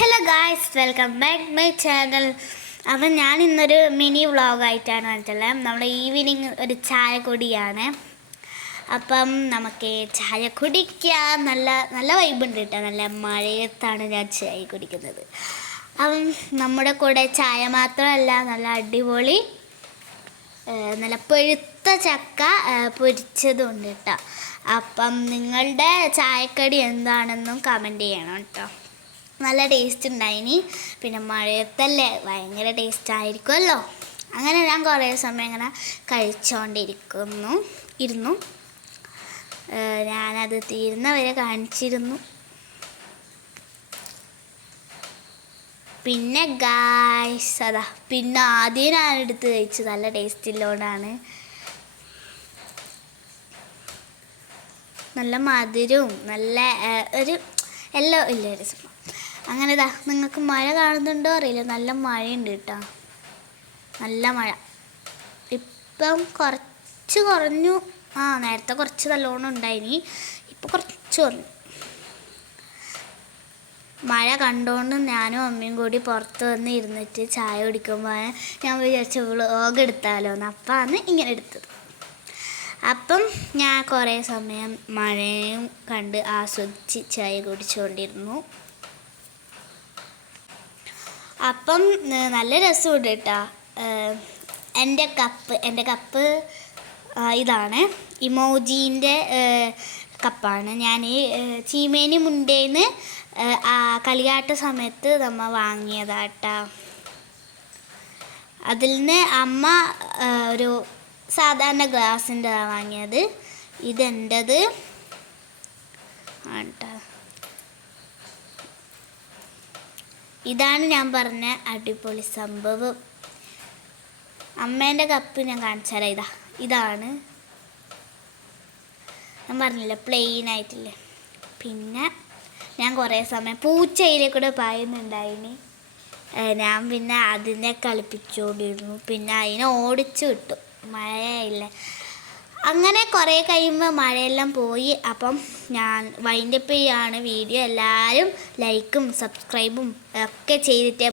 Hello guys, welcome back my channel. അപ്പം ഞാൻ ഇന്നൊരു മിനി വ്ളോഗായിട്ടാണ് വന്നിട്ടുള്ളത്. നമ്മുടെ ഈവനിങ് ഒരു ചായ കുടിയാണ്. അപ്പം നമുക്ക് ചായ കുടിക്കാം. നല്ല നല്ല വൈബുണ്ട് കേട്ടോ. നല്ല മഴയത്താണ് ഞാൻ ചായ കുടിക്കുന്നത്. അപ്പം നമ്മുടെ കൂടെ ചായ മാത്രമല്ല, നല്ല അടിപൊളി നല്ല പഴുത്ത ചക്ക പൊരിച്ചതും ഉണ്ട് കേട്ടോ. അപ്പം നിങ്ങളുടെ ചായക്കടി എന്താണെന്നും കമൻറ്റ് ചെയ്യണം കേട്ടോ. നല്ല ടേസ്റ്റ് ഉണ്ടായിനി. പിന്നെ മഴയത്തല്ലേ, ഭയങ്കര ടേസ്റ്റ് ആയിരിക്കുമല്ലോ. അങ്ങനെ ഞാൻ കുറേ സമയം ഇങ്ങനെ ഇരുന്നു. ഞാനത് തീരുന്നവരെ കാണിച്ചിരുന്നു. പിന്നെ ഗായ്സ് അതാ, പിന്നെ ആദ്യം ഞാനെടുത്ത് കഴിച്ചു. നല്ല ടേസ്റ്റ് ഉള്ളതുകൊണ്ടാണ്. നല്ല മധുരവും നല്ല ഒരു എല്ലാം ഇല്ല ഒരു സംഭവം. അങ്ങനെ ഇതാ, നിങ്ങൾക്ക് മഴ കാണുന്നുണ്ടോ അറിയില്ല, നല്ല മഴയുണ്ട് കേട്ടോ. നല്ല മഴ ഇപ്പം കുറച്ച് കുറഞ്ഞു. നേരത്തെ കുറച്ച് നല്ലോണം ഉണ്ടായിനി, ഇപ്പം കുറച്ച് കുറഞ്ഞു. മഴ കണ്ടുകൊണ്ട് ഞാനും അമ്മയും കൂടി പുറത്ത് വന്ന് ഇരുന്നിട്ട് ചായ കുടിക്കുമ്പോൾ ഞാൻ വിചാരിച്ച വ്ളോഗ് എടുത്താലോന്ന്. അപ്പാണ് ഇങ്ങനെ എടുത്തത്. അപ്പം ഞാൻ കുറേ സമയം മഴയും കണ്ട് ആസ്വദിച്ച് ചായ കുടിച്ചുകൊണ്ടിരുന്നു. അപ്പം നല്ല രസമുണ്ട് കേട്ടോ. എൻ്റെ കപ്പ് ഇതാണ്, ഇമോജീൻ്റെ കപ്പാണ്. ഞാൻ ചീമേനി മുണ്ടേന്ന് കളിയാട്ട സമയത്ത് നമ്മ വാങ്ങിയതാട്ടാ. അതിൽ നിന്ന് അമ്മ ഒരു സാധാരണ ഗ്ലാസിൻ്റെതാണ് വാങ്ങിയത്. ഇതെൻ്റെത് ആട്ടാ. ഇതാണ് ഞാൻ പറഞ്ഞ അടിപൊളി സംഭവം. അമ്മേൻ്റെ കപ്പ് ഞാൻ കാണിച്ചാലോ. ഇതാണ് ഞാൻ പറഞ്ഞില്ല, പ്ലെയിൻ ആയിട്ടില്ലേ. പിന്നെ ഞാൻ കുറേ സമയം പൂച്ചയിലെ കൂടെ പായുന്നുണ്ടായിനി. ഞാൻ പിന്നെ അതിനെ കളിപ്പിച്ചുകൊണ്ടിരുന്നു. പിന്നെ അതിനെ ഓടിച്ചു വിട്ടു, മഴയില്ലേ. അങ്ങനെ കുറേ കഴിയുമ്പോൾ മഴയെല്ലാം പോയി. അപ്പം ഞാൻ വൈൻഡപ്പ് ചെയ്യാണ് വീഡിയോ. എല്ലാവരും ലൈക്കും സബ്സ്ക്രൈബും ഒക്കെ ചെയ്തിട്ടേ